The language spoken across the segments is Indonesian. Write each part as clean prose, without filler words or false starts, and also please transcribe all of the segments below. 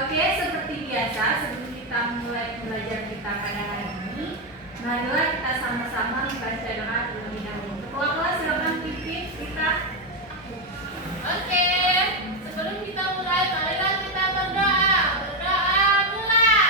Oke, seperti biasa sebelum kita mulai belajar kita pada hari ini, marilah kita sama-sama membaca doa terlebih dahulu. Ketua kelas silakan pimpin kita. Oke, sebelum kita mulai, marilah kita berdoa. Berdoa mulai.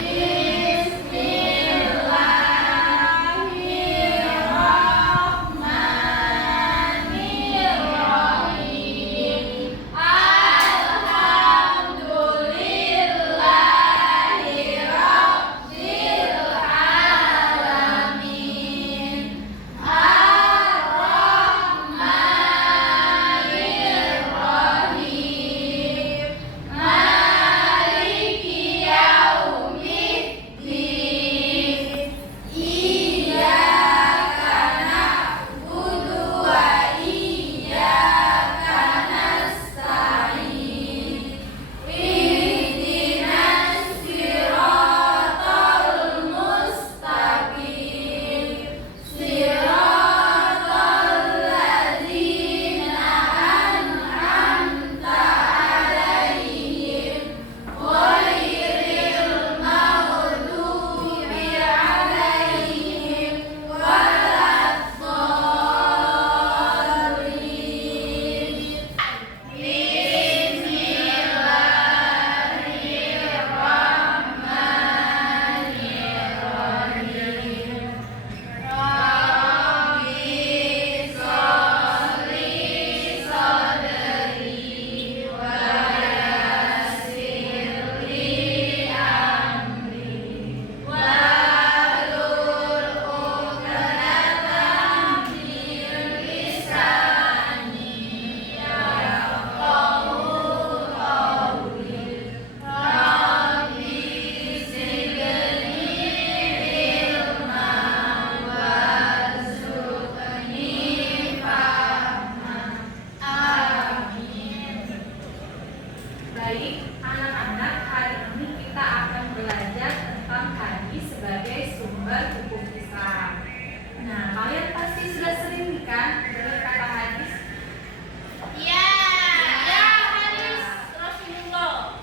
Baik, anak-anak, hari ini kita akan belajar tentang hadis sebagai sumber hukum Islam. Nah, kalian pasti sudah sering nih kan dengar kata hadis? Ya, hadis Rasulullah.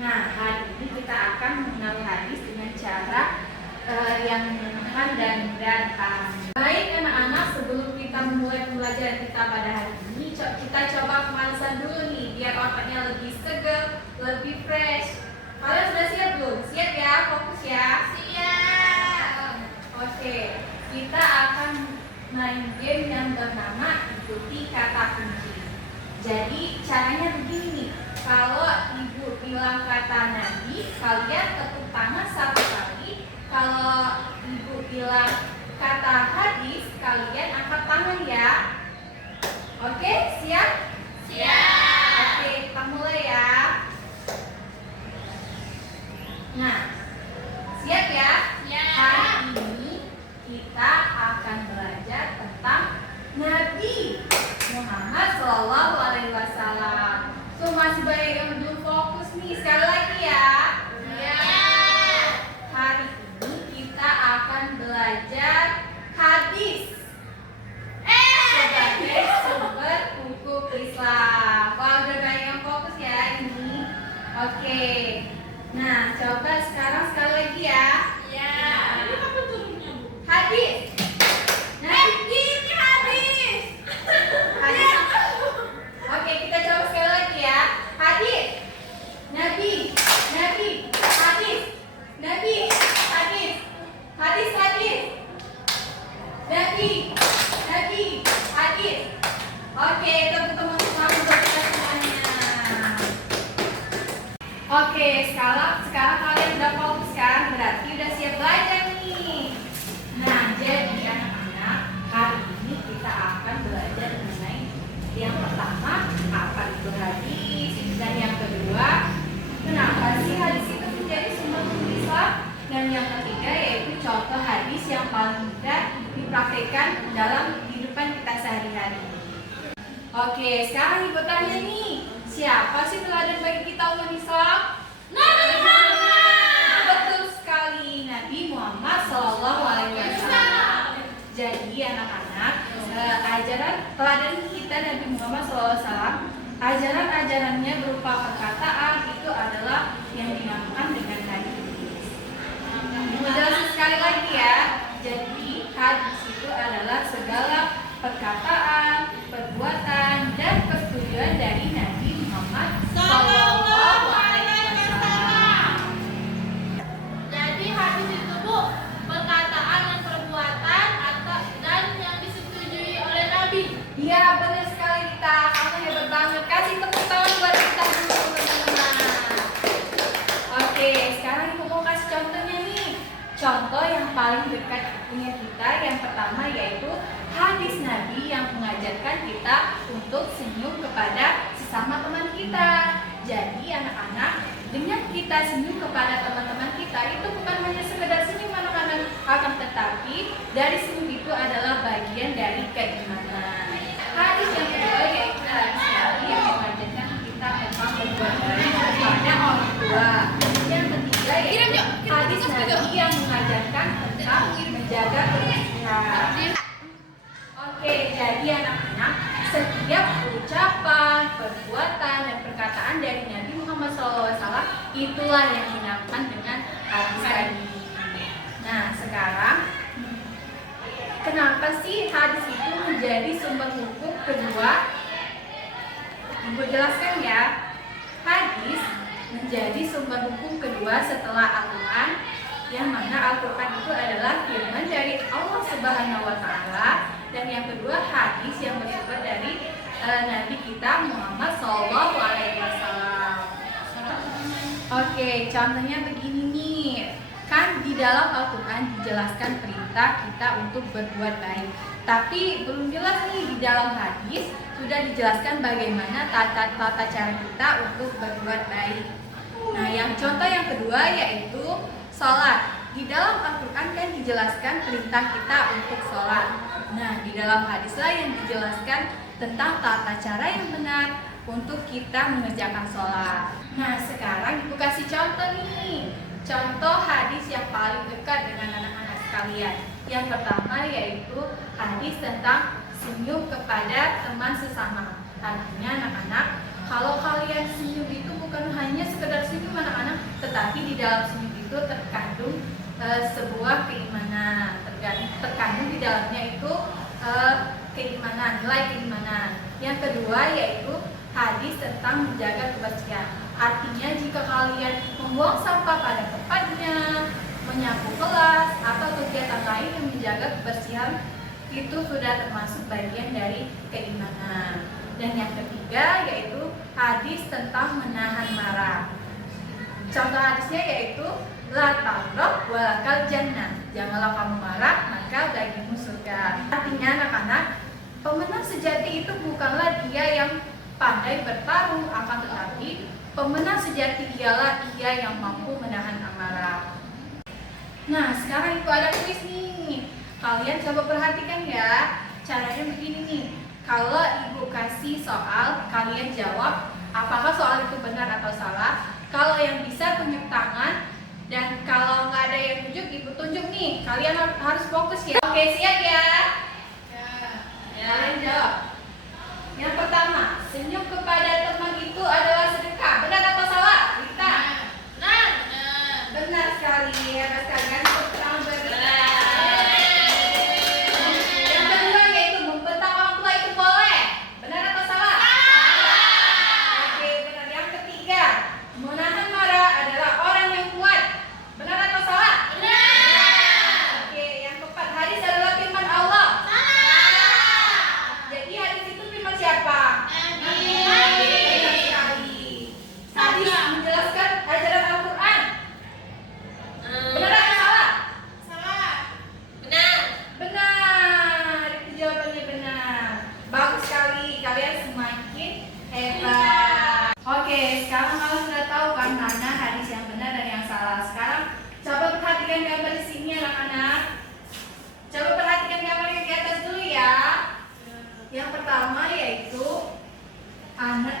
Nah, hari ini kita akan mengenal hadis dengan cara yang menyenangkan dan mudah dipahami. Baik anak-anak, sebelum kita memulai pembelajaran kita pada hari ini, kita coba pemanasan dulu nih, biar otaknya lebih seger, lebih fresh. Kalian sudah siap belum? Siap ya? Fokus ya? Siap. Oke, kita akan main game yang bernama ikuti kata kunci. Jadi caranya begini nih, kalau ibu bilang kata Nabi, kalian tepuk tangan satu kali. Kalau ibu bilang kata hadis, kalian angkat tangan ya. Oke, siap? Siap. Oke, kita mulai ya. Nah, siap ya? Siap. Hari ini kita akan belajar tentang Nabi Muhammad SAW. So, masih banyak yang belum fokus nih. Sekali lagi ya. Siap. Hari ini kita akan belajar hadis sebagai sumber hukum Islam. Wah, udah banyak yang fokus ya ini. Oke. Nah, coba sekarang sekali lagi ya. Ya. Ini apa turunnya, Bu? Hadis. Ini hadis. Hadis. Oke, kita coba sekali lagi ya. Hadis. Nabi. Nabi. Hadis. Nabi. Hadis. Hadis. Hadis. Nabi. Nabi. Hadis. Oke, tepuk tangan untuk kita semuanya. Oke, sekarang kalian udah fokus kan? Berarti udah siap belajar nih. Nah, jadi anak-anak, hari ini kita akan belajar mengenai yang pertama, apa itu hadis, dan yang kedua, kenapa sih hadis itu menjadi sumber hukum Islam, dan yang ketiga yaitu contoh hadis yang paling mudah dipraktikkan dalam kehidupan kita sehari-hari. Oke, sekarang ibu tanya nih, siapa sih teladan bagi kita umat Islam? Nabi Muhammad. Betul sekali, Nabi Muhammad SAW. Jadi anak-anak, ajaran teladan kita Nabi Muhammad SAW, ajaran-ajarannya berupa perkataan itu adalah yang contoh yang paling dekat punya kita yang pertama yaitu hadis Nabi yang mengajarkan kita untuk senyum kepada sesama teman kita. Jadi anak-anak, dengan kita senyum kepada teman-teman kita itu bukan hanya sekedar senyum anak-anak, akan tetapi dari senyum itu adalah bagian dari keimanan. Hadis yang kedua yaitu hadis Nabi yang mengajarkan kita tentang berbuat baik kepada orang tua. Yang ketiga yaitu hadis Nabi yang mengajarkan tentang menjaga kebersihan. Oke, jadi anak-anak, setiap ucapan, perbuatan, dan perkataan dari Nabi Muhammad SAW itulah yang dinamakan dengan hadis tadi. Nah, sekarang kenapa sih hadis itu menjadi sumber hukum kedua? Ibu jelaskan ya. Hadis menjadi sumber hukum kedua setelah Al-Quran, yang mana Al-Quran itu adalah firman dari Allah Subhanahu wa Ta'ala, dan yang kedua hadis yang bersumber dari Nabi kita Muhammad Sallallahu Alaihi Wasallam. Oke, contohnya begini nih. Kan di dalam Al-Quran dijelaskan perintah kita untuk berbuat baik. Tapi belum jelas nih di dalam hadis sudah dijelaskan bagaimana tata cara kita untuk berbuat baik. Nah, yang contoh yang kedua yaitu sholat. Di dalam Al-Quran kan dijelaskan perintah kita untuk sholat. Nah, di dalam hadislah yang dijelaskan tentang tata cara yang benar untuk kita mengerjakan sholat. Nah, sekarang Ibu kasih contoh nih. Contoh hadis yang paling dekat dengan anak-anak sekalian. Yang pertama yaitu hadis tentang senyum kepada teman sesama. Artinya anak-anak, kalau kalian senyum itu bukan hanya sekedar senyum anak-anak, tetapi di dalam senyum itu terkandung sebuah keimanan. Terkandung di dalamnya itu keimanan, nilai keimanan. Yang kedua yaitu hadis tentang menjaga kebersihan. Artinya jika kalian membuang sampah pada tempatnya, menyapu kelas, atau kegiatan lain yang menjaga kebersihan, itu sudah termasuk bagian dari keimanan. Dan yang ketiga yaitu hadis tentang menahan marah. Contoh hadisnya yaitu la taghdab walakal jannah. Janganlah kamu marah, maka bagimu surga. Artinya anak-anak, pemenang sejati itu bukanlah dia yang pandai bertarung, akan tetapi pemenang sejati ialah dia yang mampu menahan amarah. Nah, sekarang itu ada kuis nih. Kalian coba perhatikan ya. Caranya begini nih. Kalau Ibu kasih soal, kalian jawab apakah soal itu benar atau salah. Kalau yang bisa tunjuk tangan, dan kalau nggak ada yang tunjuk, Ibu tunjuk nih. Kalian harus fokus ya. Oke, siap ya? Ya. Kalian jawab. Yang pertama, senyum kepada teman itu adalah sedekah. Benar atau salah? Rita? Benar. Benar sekali. Hebat kalian. Tepuk tangan buat Rita. Yang kedua yaitu membentang orang tua itu boleh. Benar atau salah? Oke, benar. Yang ketiga, menahan marah adalah orang yang kuat. Benar atau salah? Benar. Oke, yang keempat, hadis adalah firman Allah. Jadi hadis itu firman siapa? Nabi. Benar sekali. Hadis menjelaskan ajaran Al-Quran. Benar atau salah? Salah. Benar. Benar. Itu jawabannya benar. Bagus sekali. Kalian semakin hebat. Oke, sekarang kalian sudah tahu kan mana hadis yang benar dan yang salah. Sekarang coba perhatikan gambar di sini anak-anak. Coba perhatikan gambar yang di atas dulu ya. Yang pertama yaitu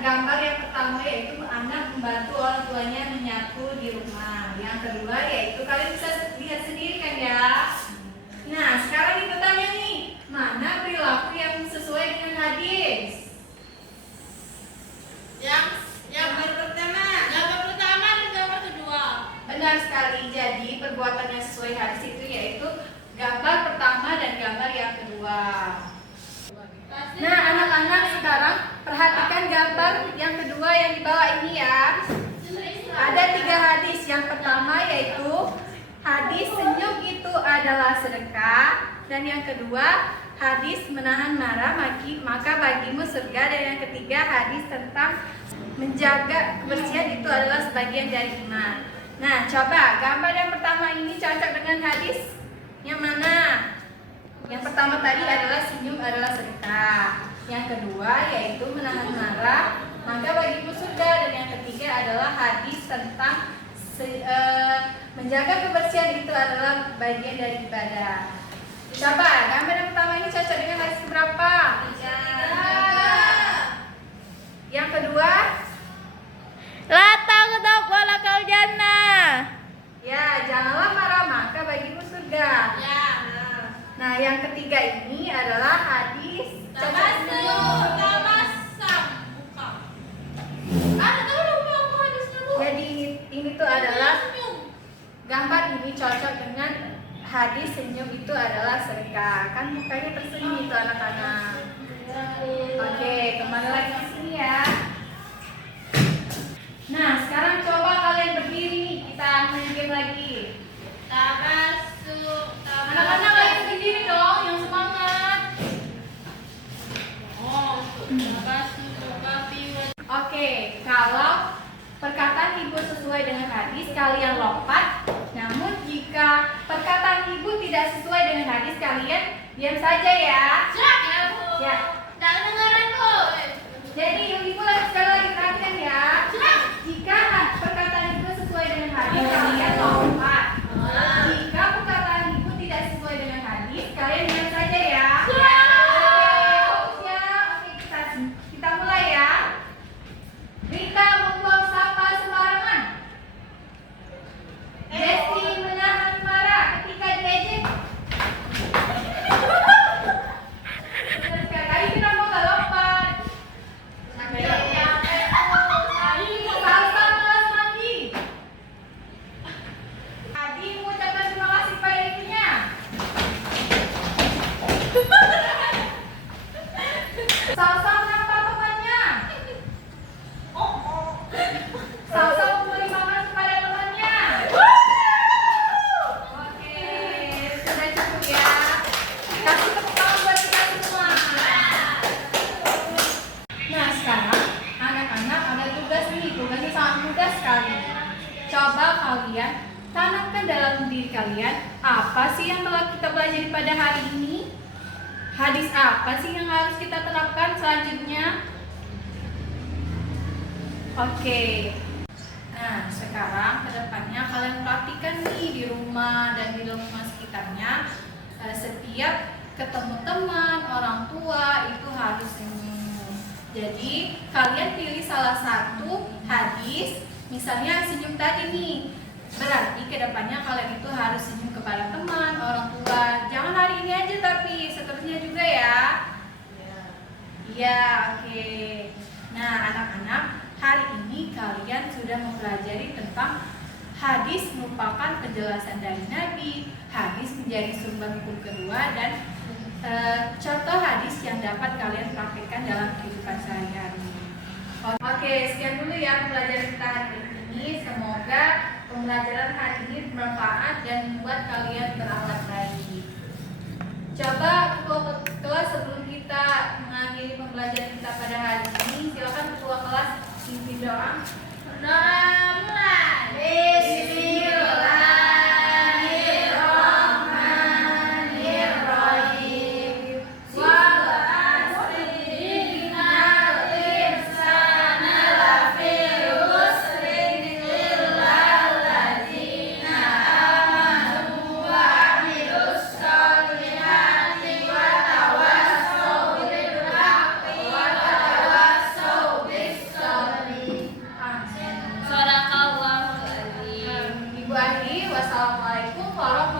gambar yang pertama yaitu anak membantu orang tuanya menyapu di rumah. Yang kedua yaitu kalian bisa lihat sendiri kan ya. Nah, sekarang Ibu tanya nih, mana perilaku yang sesuai dengan hadis? Gambar pertama dan gambar kedua. Benar sekali. Jadi perbuatan yang sesuai hadis itu yaitu gambar pertama dan gambar yang kedua. Nah, anak-anak sekarang perhatikan gambar yang kedua yang di bawah ini ya. Ada 3 hadis. Yang pertama yaitu hadis senyum itu adalah sedekah, dan yang kedua hadis menahan marah maka bagimu surga, dan yang ketiga hadis tentang menjaga kebersihan itu adalah sebagian dari iman. Nah, coba gambar yang pertama ini cocok dengan hadis yang mana? Yang pertama tadi adalah senyum adalah sedekah. Yang kedua yaitu menahan marah, maka bagimu surga. Dan yang ketiga adalah hadis tentang menjaga kebersihan itu adalah bagian dari ibadah. Coba gambar yang pertama ini cocok dengan hadis berapa? Yang kedua? La taghdab wa lakal jannah. Ya, janganlah marah maka bagimu surga. Ya. Nah, yang ketiga ini adalah hadis Tabasum. Buka. Tahu lupa aku hadis dulu. Jadi ini tuh adalah gambar ini cocok dengan hadis senyum itu adalah sedekah. Kan mukanya tersenyum itu anak-anak. Oke, kembali lagi ke sini ya. Nah, sekarang coba kalian berdiri, kita main game lagi. Tabasum. Anak-anak kalian berdiri dong, yang semangat. Oke, kalau perkataan ibu sesuai dengan hadis, kalian lompat. Namun jika perkataan ibu tidak sesuai dengan hadis, kalian diam saja ya. Ya. Jadi ibu sekali lagi perhatikan ya. Jika perkataan ibu sesuai dengan hadis, kalian lompat. Jika perkataan ibu tidak sesuai dengan hadis, kalian diam saja ya. Oke, kita mulai ya. Rita membuang sampah sembarangan. Desti menahan marah ketika diejek. Ayo kita mau lompat. Salsa malas mandi. Adi mengucapkan terima kasih pada ibunya. Salsa menampar temannya. Salsa memberi makan kepada temannya. Oke, sudah cukup ya. Kasih tepuk tangan buat kita semua. Nah, sekarang anak-anak ada tugas nih. Tugasnya sangat mudah sekali. Coba kalian tanamkan dalam diri kalian apa sih yang telah kita pelajari pada hari ini. Hadis apa sih yang harus kita terapkan selanjutnya? Oke. Nah, sekarang kedepannya kalian praktikan nih di rumah dan di rumah sekitarnya. Setiap ketemu teman, orang tua itu harus senyum. Jadi kalian pilih salah satu hadis, misalnya senyum tadi nih. Berarti kedepannya kalian itu harus senyum kepada teman, orang tua. Jangan hari ini aja tapi seterusnya juga ya. Iya, oke. Nah, anak-anak, hari ini kalian sudah mempelajari tentang hadis merupakan penjelasan dari Nabi, hadis menjadi sumber hukum kedua, dan contoh hadis yang dapat kalian praktikkan dalam kehidupan sehari-hari. Oke, sekian dulu ya pembelajaran kita hari ini. Semoga pembelajaran hari ini bermanfaat dan membuat kalian berakhlak baik. Coba ketua kelas sebelum kita mengakhiri pembelajaran kita pada hari ini, silakan ketua kelas pimpin doa. Bismillahirrahmanirrahim. Wal asri innal insana lafi khusrin illa alladzina amanu wa 'amilus sholihati wa tawassaw bil haqqi wa tawassaw bis sabri. Ibu Adi, wassalamualaikum warahmatullahi wabarakatuh.